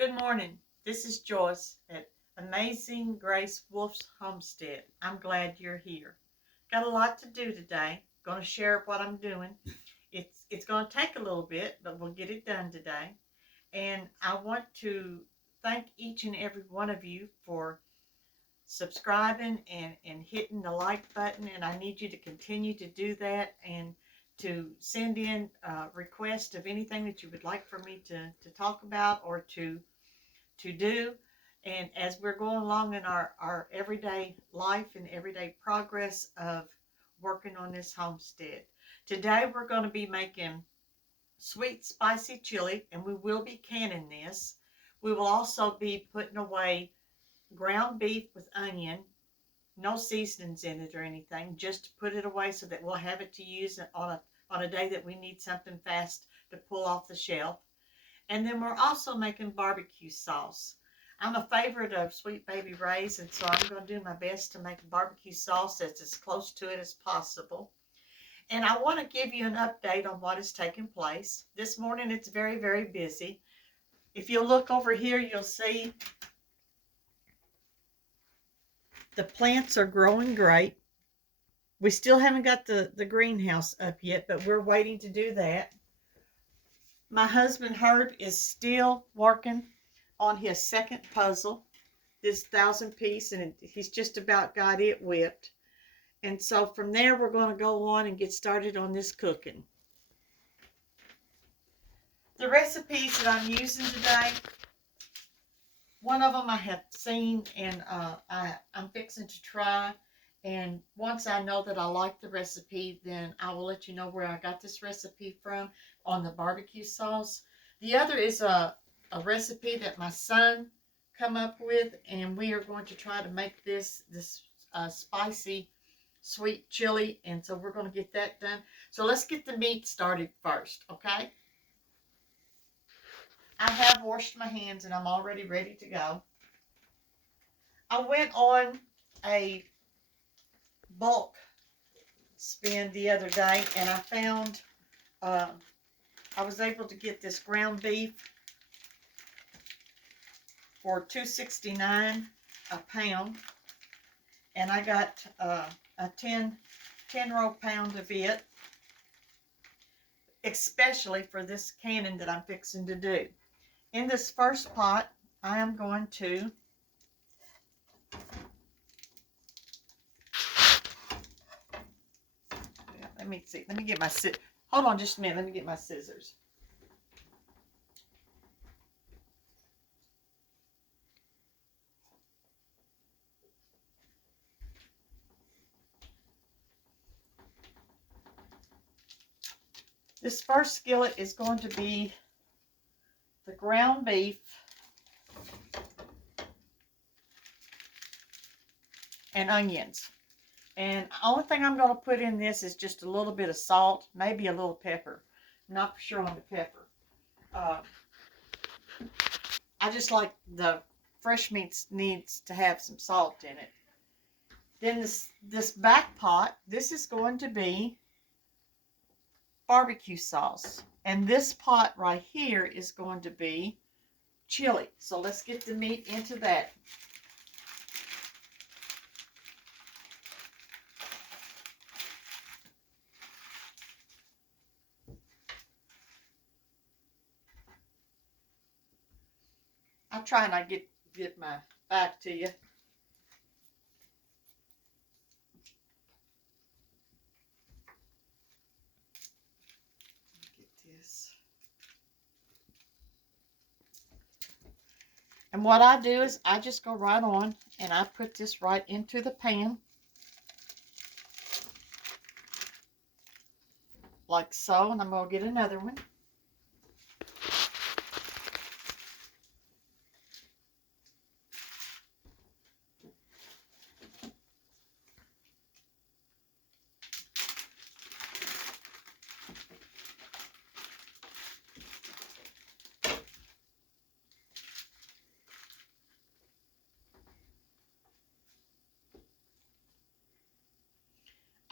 Good morning. This is Joyce at Amazing Grace Wolf's Homestead. I'm glad you're here. Got a lot to do today. Going to share what I'm doing. It's going to take a little bit, but we'll get it done today. And I want to thank each and every one of you for subscribing and hitting the like button. And I need you to continue to do that and to send in requests of anything that you would like for me to talk about or to do. And as we're going along in our everyday life and everyday progress of working on this homestead. Today we're going to be making sweet spicy chili, and we will be canning this. We will also be putting away ground beef with onion, no seasonings in it or anything, just to put it away so that we'll have it to use on a day that we need something fast to pull off the shelf. And then we're also making barbecue sauce. I'm a favorite of Sweet Baby Ray's, and so I'm going to do my best to make a barbecue sauce that's as close to it as possible. And I want to give you an update on what is taking place. This morning it's very, very busy. If you'll look over here, you'll see the plants are growing great. We still haven't got the greenhouse up yet, but we're waiting to do that. My husband Herb is still working on his second puzzle, this 1,000-piece, and he's just about got it whipped. And so from there, we're going to go on and get started on this cooking. The recipes that I'm using today, one of them I have seen and I'm fixing to try. And once I know that I like the recipe, then I will let you know where I got this recipe from on the barbecue sauce. The other is a recipe that my son come up with, and we are going to try to make this spicy sweet chili, and so we're going to get that done. So let's get the meat started first, okay? I have washed my hands and I'm already ready to go. I went on a bulk spend the other day, and I found I was able to get this ground beef for $2.69 a pound, and I got a 10 row pound of it, especially for this canning that I'm fixing to do. In this first pot, I am going to let me see. Let me get my hold on just a minute. Let me get my scissors. This first skillet is going to be the ground beef and onions. And the only thing I'm going to put in this is just a little bit of salt, maybe a little pepper. I'm not for sure on the pepper. I just like the fresh meats needs to have some salt in it. Then this back pot, this is going to be barbecue sauce. And this pot right here is going to be chili. So let's get the meat into that. I'll try and I get my back to you. Get this. And what I do is I just go right on and I put this right into the pan. Like so, and I'm going to get another one.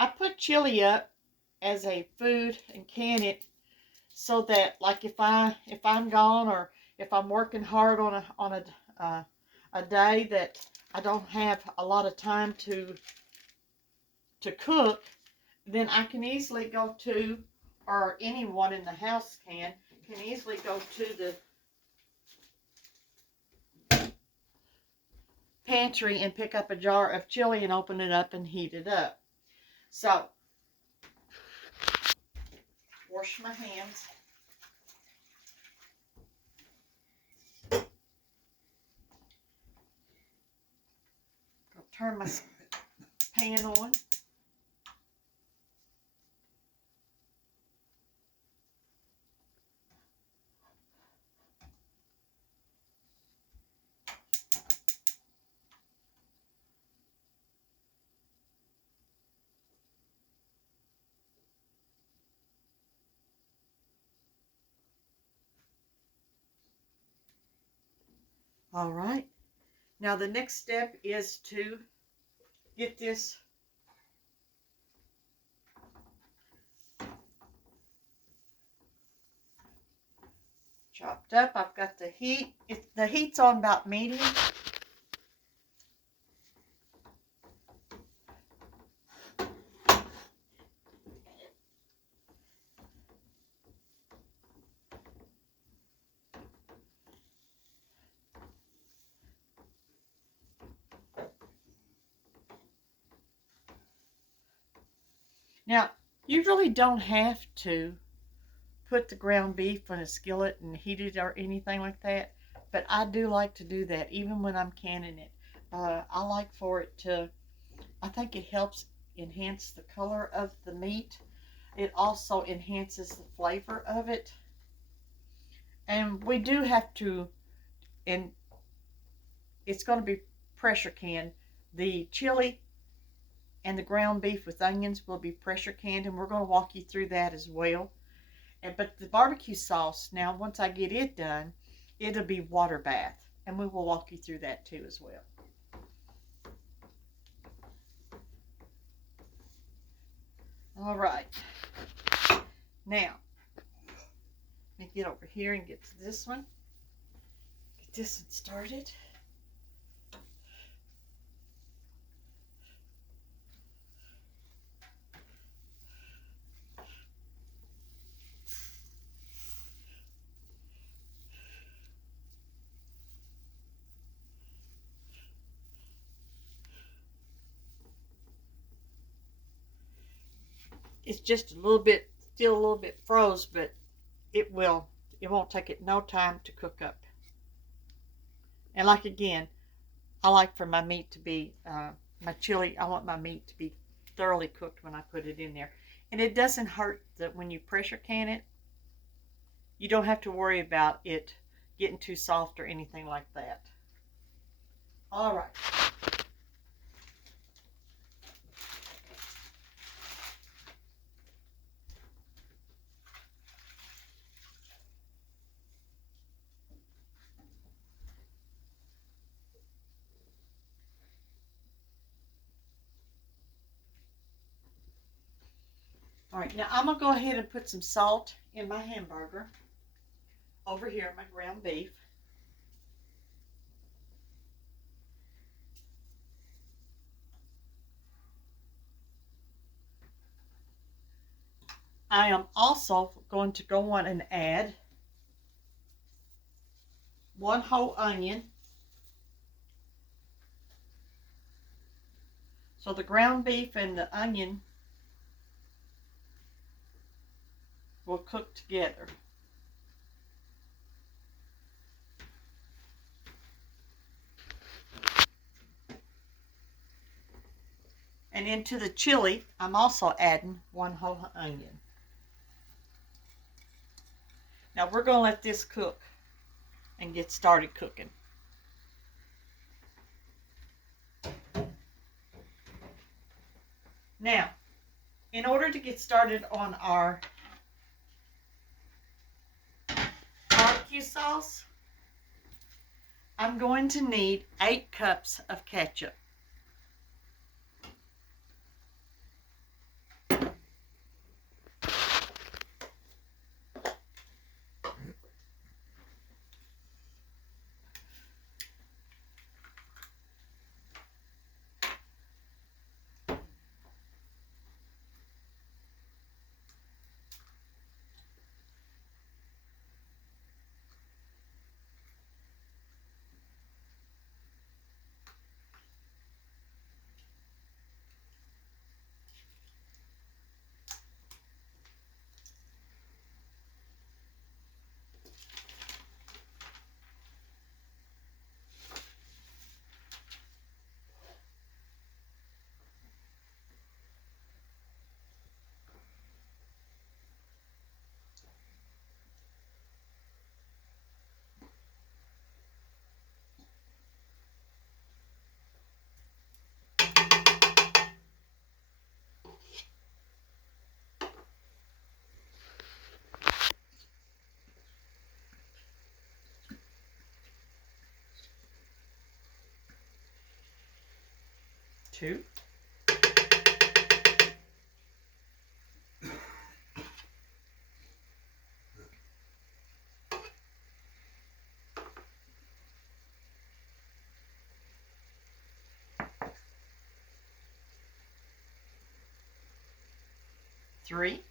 I put chili up as a food and can it so that, like, if I'm gone or if I'm working hard on a day that I don't have a lot of time to cook, then I can easily go to, or anyone in the house can easily go to the pantry and pick up a jar of chili and open it up and heat it up. So, wash my hands. I'll turn my pan on. All right. Now the next step is to get this chopped up. I've got the heat. The heat's on about medium. Now, you really don't have to put the ground beef in a skillet and heat it or anything like that, but I do like to do that even when I'm canning it. I like for it to, I think it helps enhance the color of the meat. It also enhances the flavor of it. And we do have to, and it's going to be pressure canned. The chili and the ground beef with onions will be pressure canned, and we're going to walk you through that as well. But the barbecue sauce, now once I get it done, it'll be water bath, and we will walk you through that too as well. All right. Now, let me get over here and get to this one. Get this one started. It's just still a little bit froze, but it won't take it no time to cook up. And like again, I like for my meat to be, my chili, I want my meat to be thoroughly cooked when I put it in there. And it doesn't hurt that when you pressure can it, you don't have to worry about it getting too soft or anything like that. All right. All right, now I'm going to go ahead and put some salt in my hamburger over here, my ground beef. I am also going to go on and add 1 whole onion. So the ground beef and the onion will cook together. And into the chili, I'm also adding 1 whole onion. Now we're going to let this cook and get started cooking. Now, in order to get started on our barbecue sauce, I'm going to need 8 cups of ketchup. 2. Three.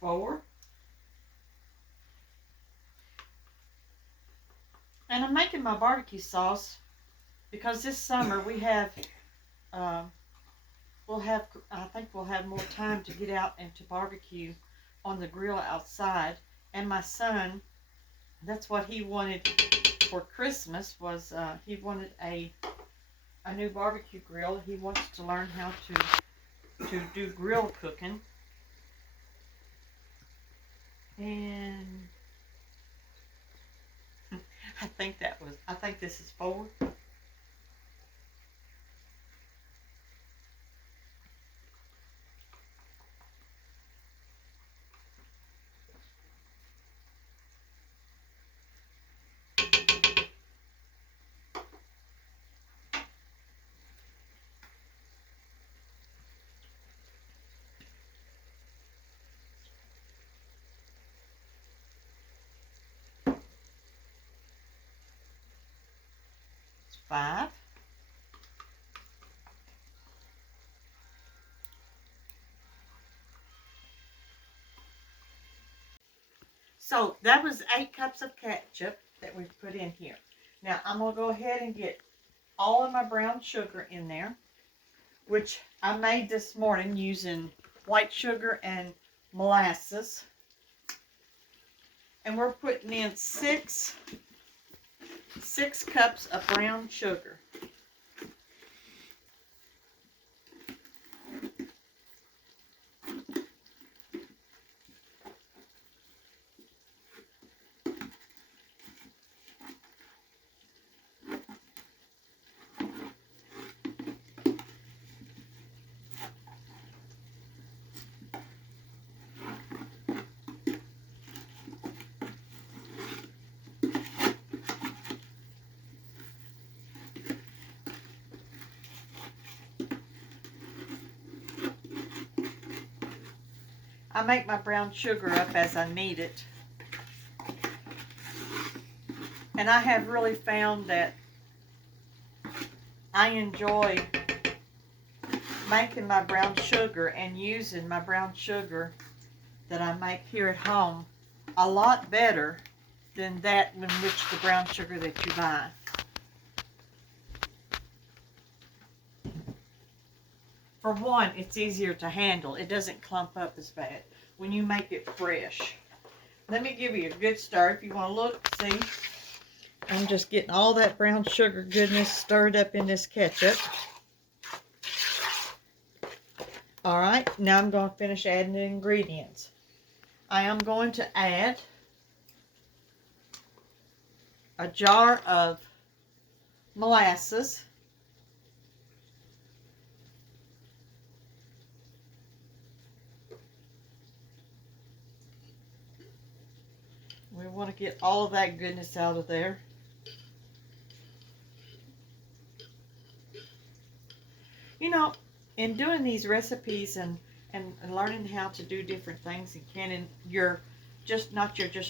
4. And I'm making my barbecue sauce because this summer we have, I think we'll have more time to get out and to barbecue on the grill outside. And my son, that's what he wanted for Christmas, was he wanted a new barbecue grill. He wants to learn how to do grill cooking. And I think this is 4. It's 5. So that was 8 cups of ketchup that we put in here. Now I'm going to go ahead and get all of my brown sugar in there, which I made this morning using white sugar and molasses. And we're putting in 6 cups of brown sugar. I make my brown sugar up as I need it. And I have really found that I enjoy making my brown sugar and using my brown sugar that I make here at home a lot better than that in which the brown sugar that you buy. For one, it's easier to handle. It doesn't clump up as bad when you make it fresh. Let me give you a good stir. If you want to look, see, I'm just getting all that brown sugar goodness stirred up in this ketchup. All right, now I'm going to finish adding the ingredients. I am going to add a jar of molasses. We want to get all of that goodness out of there. You know, in doing these recipes and learning how to do different things and canning your just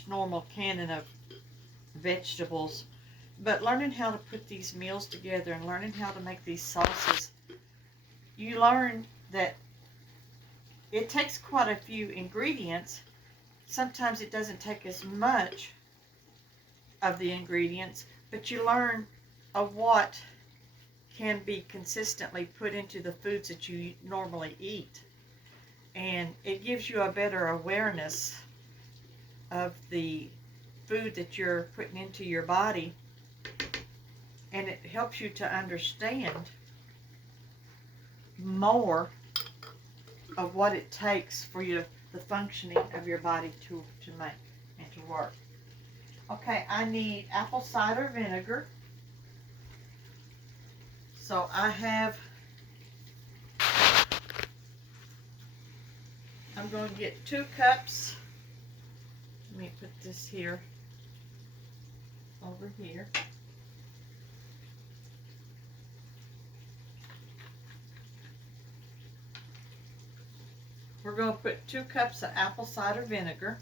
normal canning of vegetables, but learning how to put these meals together and learning how to make these sauces, you learn that it takes quite a few ingredients. Sometimes it doesn't take as much of the ingredients, but you learn of what can be consistently put into the foods that you normally eat. And it gives you a better awareness of the food that you're putting into your body. And it helps you to understand more of what it takes for the functioning of your body to make and to work. Okay, I need apple cider vinegar. So I'm going to get 2 cups. Let me put this here, over here. We're going to put 2 cups of apple cider vinegar.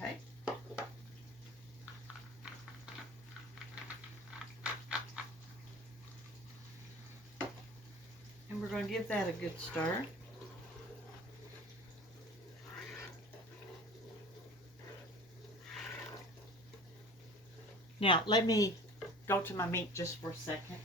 Okay. And we're going to give that a good stir. Now, let me go to my meat just for a second.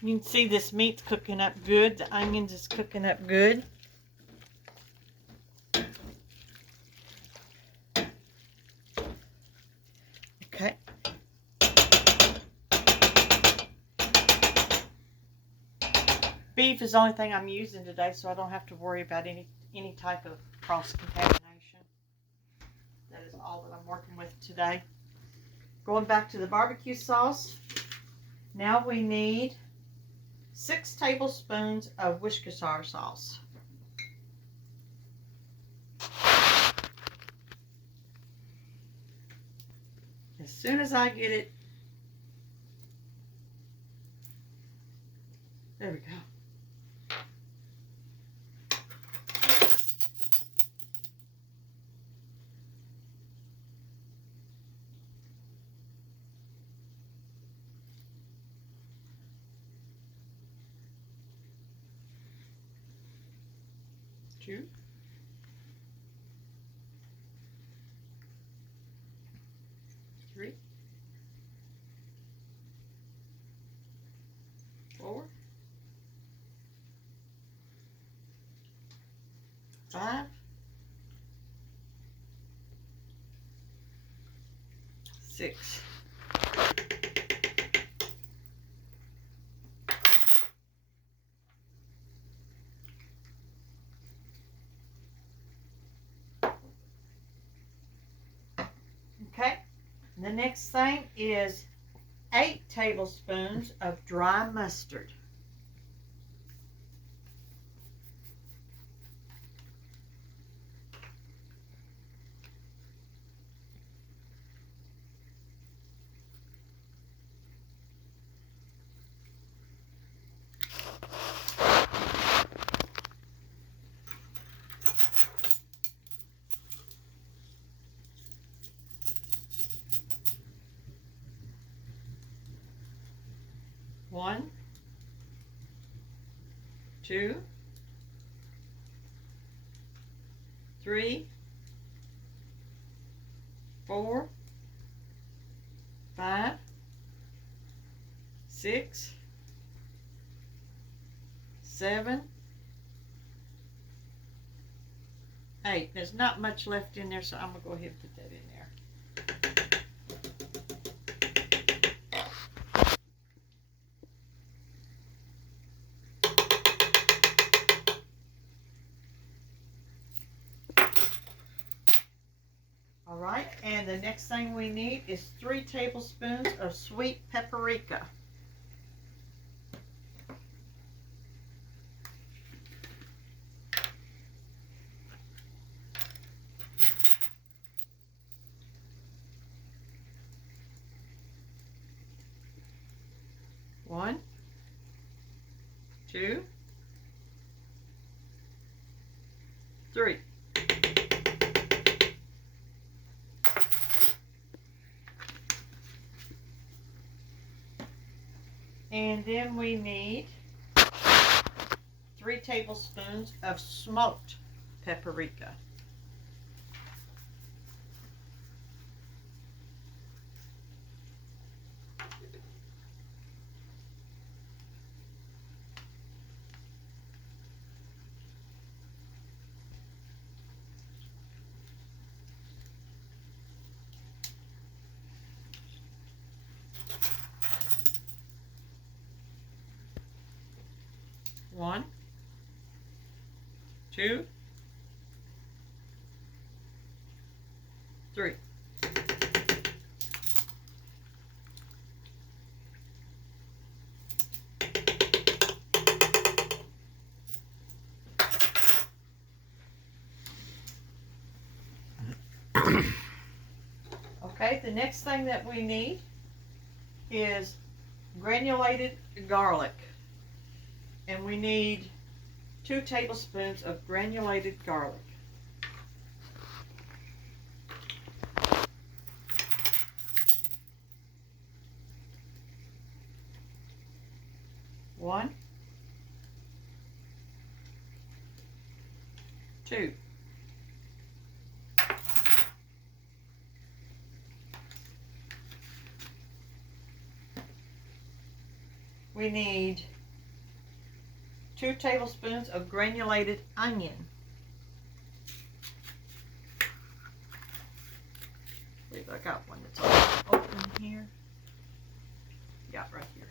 You can see this meat's cooking up good. The onions is cooking up good. Okay. Beef is the only thing I'm using today, so I don't have to worry about any type of cross-contamination. That is all that I'm working with today. Going back to the barbecue sauce. Now we need 6 tablespoons of worcestershire sauce. As soon as I get it, there we go. Two. 3. 4. 5. 6. Okay, the next thing is 8 tablespoons of dry mustard. One, 2, 3, 4, 5, 6, 7, 8. There's not much left in there, so I'm going to go ahead and put that in there. All right, and the next thing we need is 3 tablespoons of sweet paprika. 1, 2, 3. And then we need 3 tablespoons of smoked paprika. One, 2, 3. Okay, the next thing that we need is granulated garlic. And we need 2 tablespoons of granulated garlic. One, 2. We need 2 tablespoons of granulated onion. I believe I got one that's open here. Yeah, right here.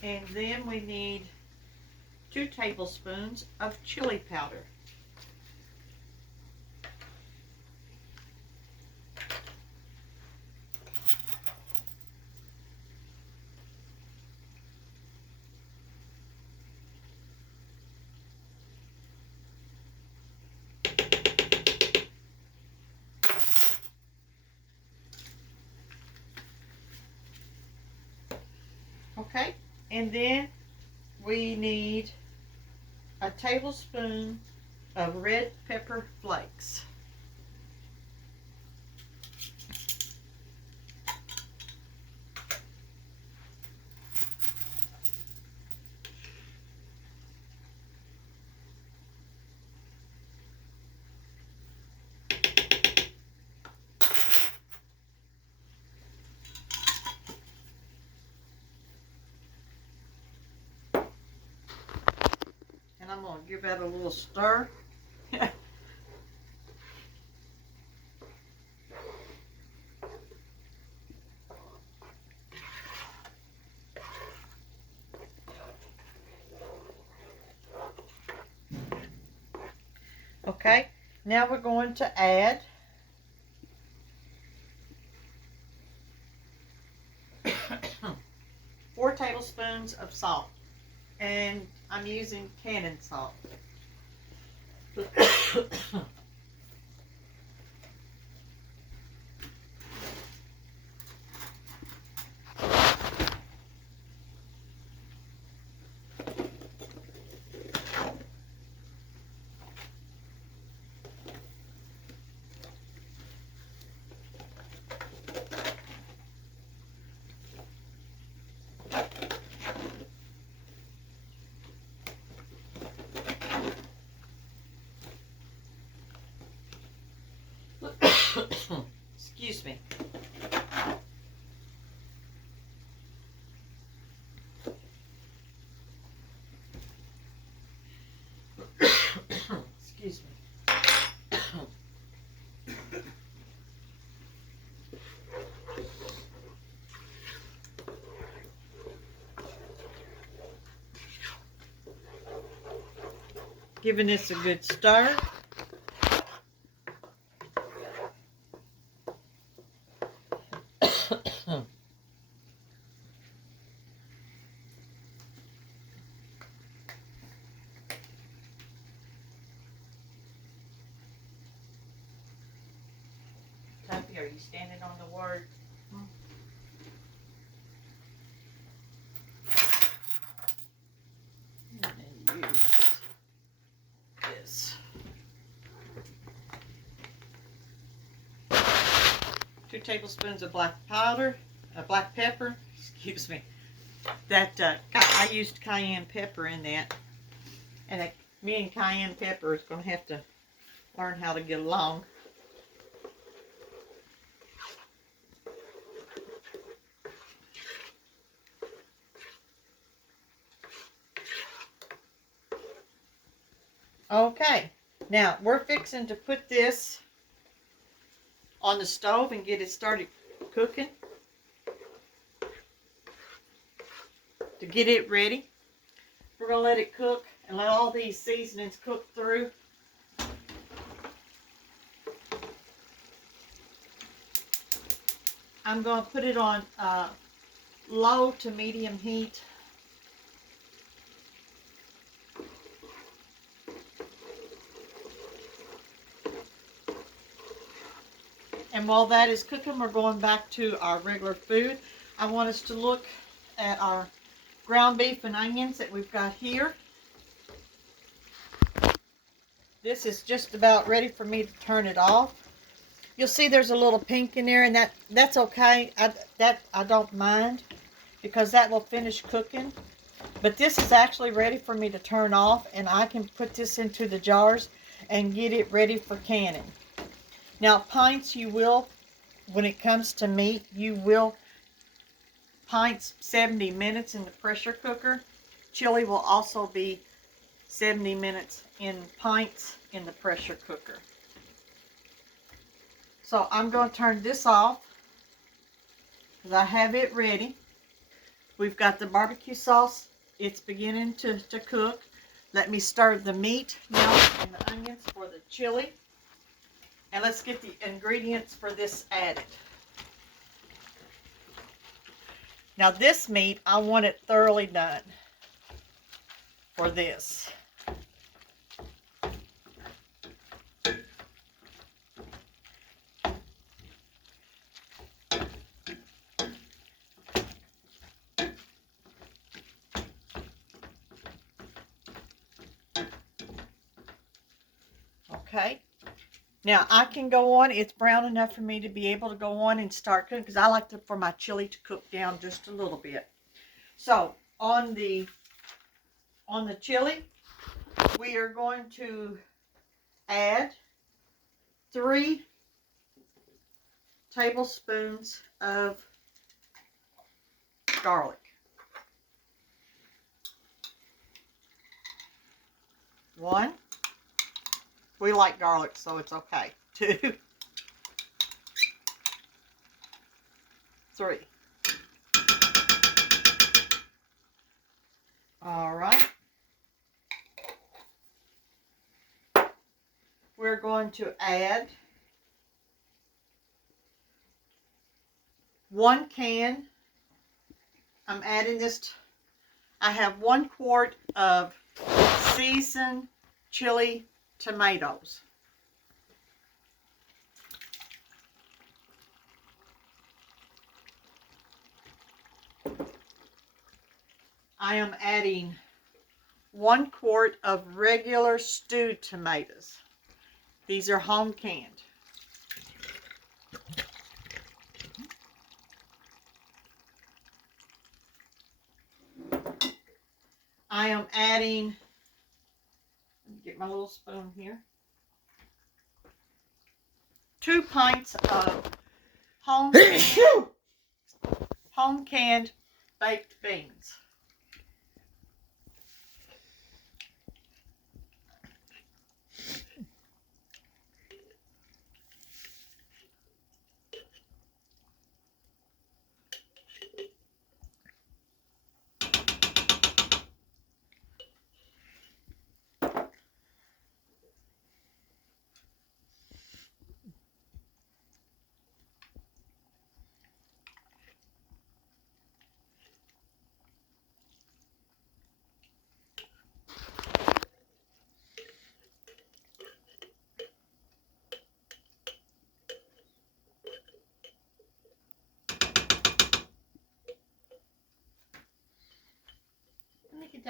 And then we need 2 tablespoons of chili powder. Okay, and then we need a tablespoon of red pepper flakes. And I'm going to give that a little stir. Okay, now we're going to add 4 tablespoons of salt. And I'm using cannon salt. Excuse me. Excuse me. Giving this a good stir. Are you standing on the word? And then use this. 2 tablespoons of black pepper. Excuse me. That I used cayenne pepper in that, and me and cayenne pepper is going to have to learn how to get along. Okay, now we're fixing to put this on the stove and get it started cooking. To get it ready, we're going to let it cook and let all these seasonings cook through. I'm going to put it on low to medium heat. And while that is cooking, we're going back to our regular food. I want us to look at our ground beef and onions that we've got here. This is just about ready for me to turn it off. You'll see there's a little pink in there, and that's okay. I don't mind, because that will finish cooking. But this is actually ready for me to turn off, and I can put this into the jars and get it ready for canning. Now, pints, you will, when it comes to meat, you will pints 70 minutes in the pressure cooker. Chili will also be 70 minutes in pints in the pressure cooker. So I'm going to turn this off because I have it ready. We've got the barbecue sauce. It's beginning to cook. Let me stir the meat now and the onions for the chili. And let's get the ingredients for this added. Now this meat, I want it thoroughly done for this. Okay. Now I can go on. It's brown enough for me to be able to go on and start cooking, because I like for my chili to cook down just a little bit. So on the chili, we are going to add 3 tablespoons of garlic. 1. We like garlic, so it's okay. 2. 3. All right. We're going to add 1 can. I'm adding this. I have 1 quart of seasoned chili tomatoes. I am adding 1 quart of regular stewed tomatoes. These are home canned. I am adding, let me get my little spoon here, 2 pints of home canned baked beans.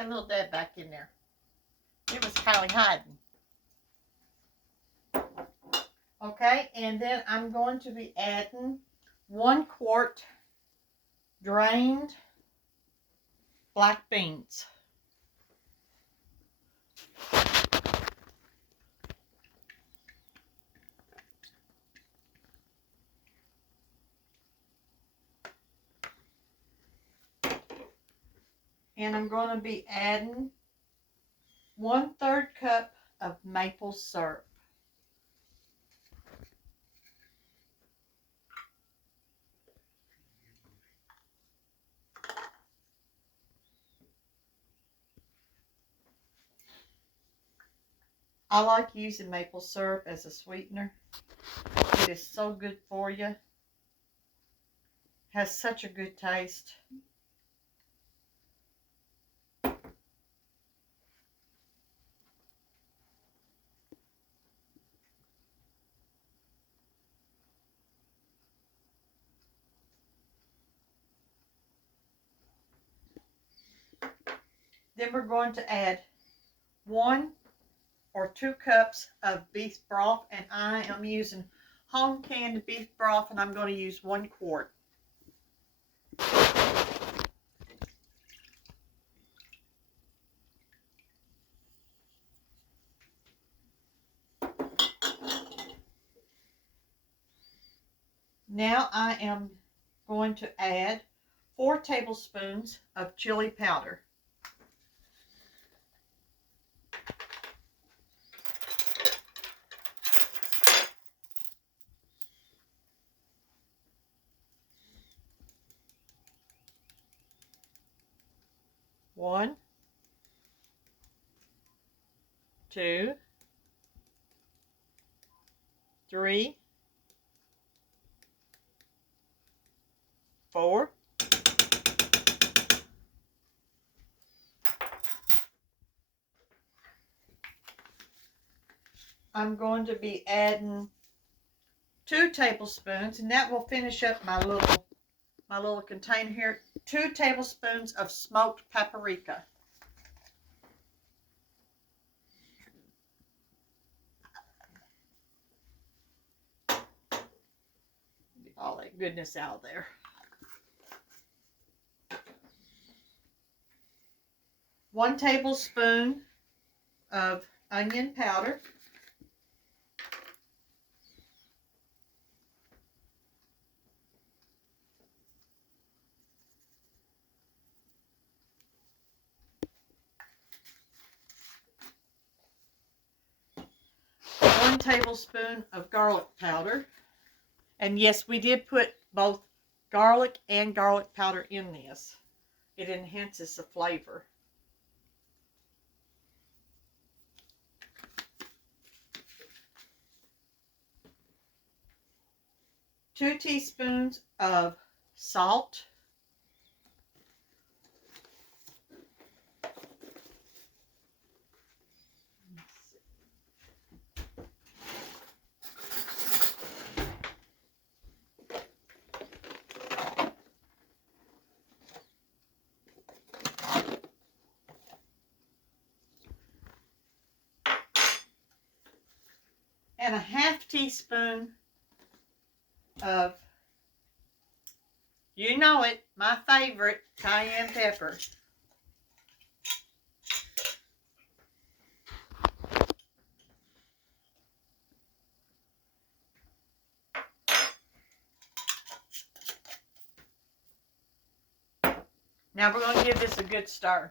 that little dab back in there. It was probably hiding. Okay, and then I'm going to be adding 1 quart drained black beans. And I'm going to be adding 1/3 cup of maple syrup. I like using maple syrup as a sweetener. It is so good for you. Has such a good taste. Then we're going to add 1 or 2 cups of beef broth, and I am using home canned beef broth, and I'm going to use 1 quart. Now I am going to add 4 tablespoons of chili powder. One, 2, 3, 4. I'm going to be adding 2 tablespoons, and that will finish up my little container here. 2 tablespoons of smoked paprika. Get all that goodness out of there. 1 tablespoon of onion powder. 1 tablespoon of garlic powder. And yes, we did put both garlic and garlic powder in this. It enhances the flavor. 2 teaspoons of salt. And a 1/2 teaspoon of, you know it, my favorite, cayenne pepper. Now we're going to give this a good stir.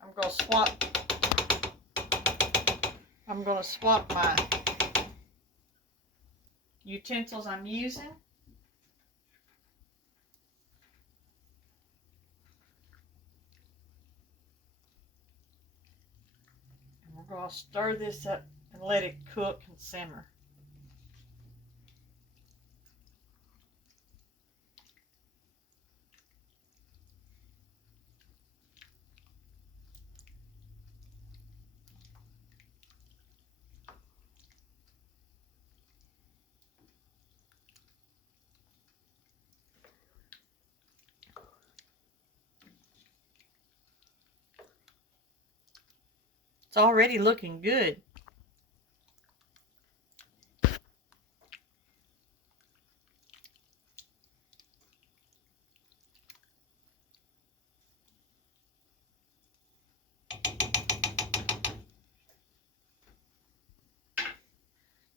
I'm going to swap my utensils I'm using. And we're going to stir this up and let it cook and simmer. It's already looking good.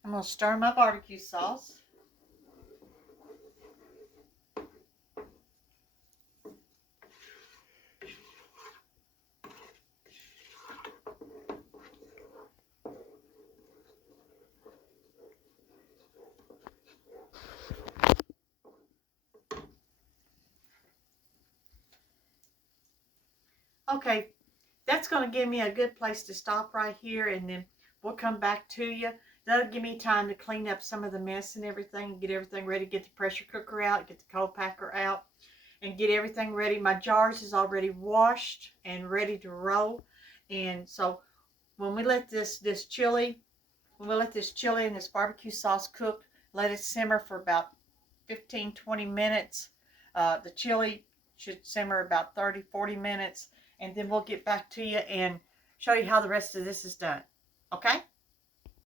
I'm going to stir my barbecue sauce. Okay, that's going to give me a good place to stop right here, and then we'll come back to you. That'll give me time to clean up some of the mess and everything, get everything ready, get the pressure cooker out, get the cold packer out, and get everything ready. My jars is already washed and ready to roll. And so when we let this chili and this barbecue sauce cook, let it simmer for about 15-20 minutes. The chili should simmer about 30-40 minutes, and then we'll get back to you and show you how the rest of this is done. Okay?